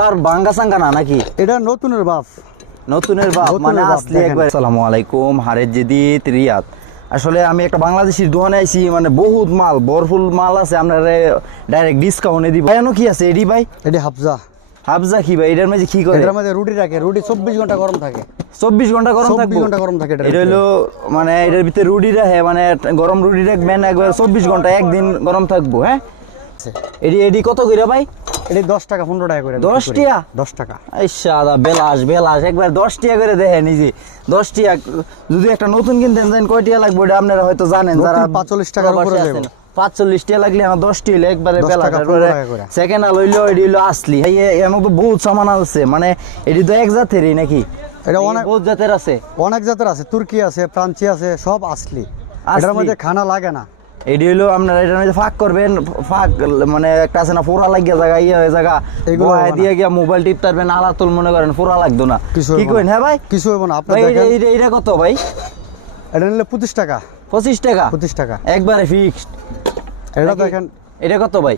আর বাঙ্গা সাঙ্গা না নাকি? এটা নতুনের বাপ। নতুনের বাপ মানে আসলে একবার। আসসালামু আলাইকুম, হারের জেদিত রিয়াদ। আসলে আমি একটা বাংলাদেশির দোকানে আইছি, মানে বহুত মাল, বরফুল মাল আছে, আপনারা ডাইরেক্ট ডিসকাউন্টে দিব। কেন কি আছে এডি ভাই? এটি হাফজা। হাফজা কি ভাই? এটার মধ্যে কি করে? এটার মধ্যে রুটি রাখে, রুটি 24 ঘন্টা গরম থাকে। 24 ঘন্টা গরম থাকবে? 24 ঘন্টা গরম থাকে। এটা হলো মানে এটার ভিতরে রুটি রাখে, মানে গরম রুটি রাখবেন একবার 24 ঘন্টা, একদিন গরম থাকবো। হ্যাঁ, এডি এডি কত করে ভাই? এটি 10 টাকা 15 টাকা করে। 10 টাকা? 10 টাকা। আচ্ছা বেলাস বেলাস, একবার 10 টাকা করে দেখেন নিজে। 10 টাকা যদি একটা নতুন কিনতেন দেন কয় টাকা লাগবে এটা আপনারা হয়তো জানেন, যারা 45 টাকার উপরে যাবে। 45 টাকা লাগলে আমার 10 টাকা একবারে 10 বেলাস। টাকা 15 টাকা করে। সেকেন্ড হ্যান্ড হইলো এডি হইলো আসলি। এমন তো বহুত সামান আছে, মানে এডি তো এক জাতেরই নাকি? এটা অনেক বহুত জাতের আছে, অনেক জাতের আছে। তুর্কি আছে, ফ্রান্সি আছে, সব আসলি। এটার মধ্যে খানা লাগে না। এডি হইলো আপনারা এটার মধ্যে ফাঁক করবেন, ফাঁক মানে একটা আছে না ফোড়া লাগিয়া জায়গা ইয়ে হয়ে জায়গা, এগুলো দিয়ে গিয়া মোবাইল টিপ পারবেন, আলাতুল মনে করেন ফোড়া লাগতো না। কি কইন? হ্যাঁ ভাই, কিছু হইব না। আপনি ভাই দেখেন এটা কত ভাই? এটা নিলে 25 টাকা। 25 টাকা? 25 টাকা একবারে ফিক্সড। এটা দেখেন। এটা কত ভাই?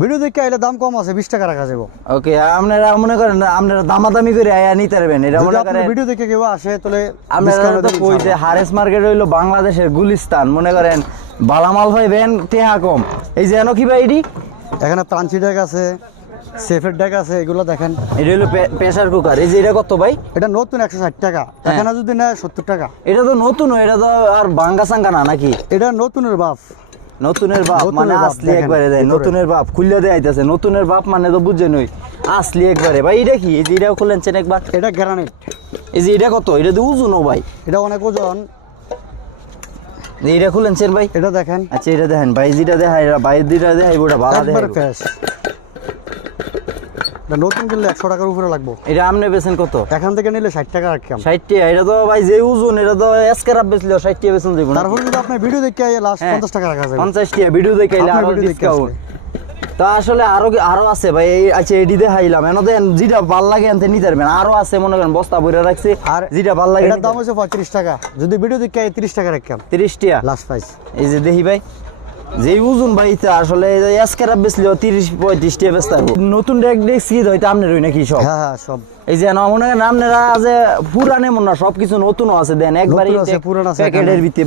ভিডিও দেখে আইলে দাম কম আছে, 20 টাকা রাখা যাবে। ওকে, আপনারা মনে করেন আপনারা দামাদামি করে আয়া নিতে পারবেন। এটা মনে করেন ভিডিও দেখে কেউ আসে তাহলে আপনারা তো কইতে হারেস মার্কেট হইলো বাংলাদেশের গুলিস্তান, মনে করেন বালামাল পাইবেন টেহা কম। এই যে এনো কি ভাই এডি? এখানে প্রাঞ্চি ডেক আছে, সেফের ডেক আছে, এগুলো দেখেন। এটা হলো প্রেসার কুকার। এই যে এটা কত ভাই? এটা নতুন 160 টাকা। এখানে যদি নেয় 70 টাকা। এটা তো নতুন, এটা তো আর বাঙ্গা সাঙ্গা না নাকি? এটা নতুনের বাপ। নতুনের বাপ মানে আসলি একবারে দেয়। নতুনের বাপ খুললে দেয়াইতেছে। নতুনের বাপ মানে তো বুঝছেন ওই আসলি একবারে। ভাই এটা কি? এই যে এটা খুলেছেন একবার। এটা গ্রানাইট। এই যে এটা কত? এটা তো ওজনও ভাই। এটা অনেক ওজন। এইটা খুলেছেন ভাই? এটা দেখেন। আচ্ছা এটা দেখেন ভাই, যেটা দেখায় ভাই যেটা দেখাই ওটা ভালো একবারে দেখাই। ফ্রেশ। এটা নতুন কিনলে 100 টাকার উপরে লাগবে। এটা আপনি বেচেন কত? এখান থেকে নিলে 60 টাকা রাখলাম। 60 টাকা? এটা তো ভাই যে ওজন, এটা তো স্ক্র্যাপ বেচলে 60 টাকা বেচন যাবে না। তারপর যদি আপনি ভিডিও দেখে আইলে লাস্ট 50 টাকা রাখা যাবে। 50 টাকা ভিডিও দেখাইলে আপনার আরো ভিডিও দেখে ডিসকাউন্ট। তা আসলে আরো আছে ভাই। এই আচ্ছা এডি দেখাইলাম, এনো দেন যেটা ভাল লাগে এনতে নিতে পারবেন। আরো আছে মনে করেন বস্তা ভরে রাখছি, আর যেটা ভাল লাগে। এটার দাম হচ্ছে 35 টাকা। যদি ভিডিও দেখে আই 30 টাকা রাখলাম। 30 টাকা লাস্ট প্রাইস। এই যে দেখি ভাই, যে ওজন ভাই তা আসলে স্ক্র্যাপ বেচলেও 30-35 টাকা বেচতে হবে। নতুন দেখছি হয়তো আপনার ওই নাকি সব? হ্যাঁ হ্যাঁ সব। এই যে মনে করেন আপনারা যে পুরানে মনে না, সবকিছু নতুন আছে দেন একবারই পুরান আছে প্যাকেটের ভিতরে।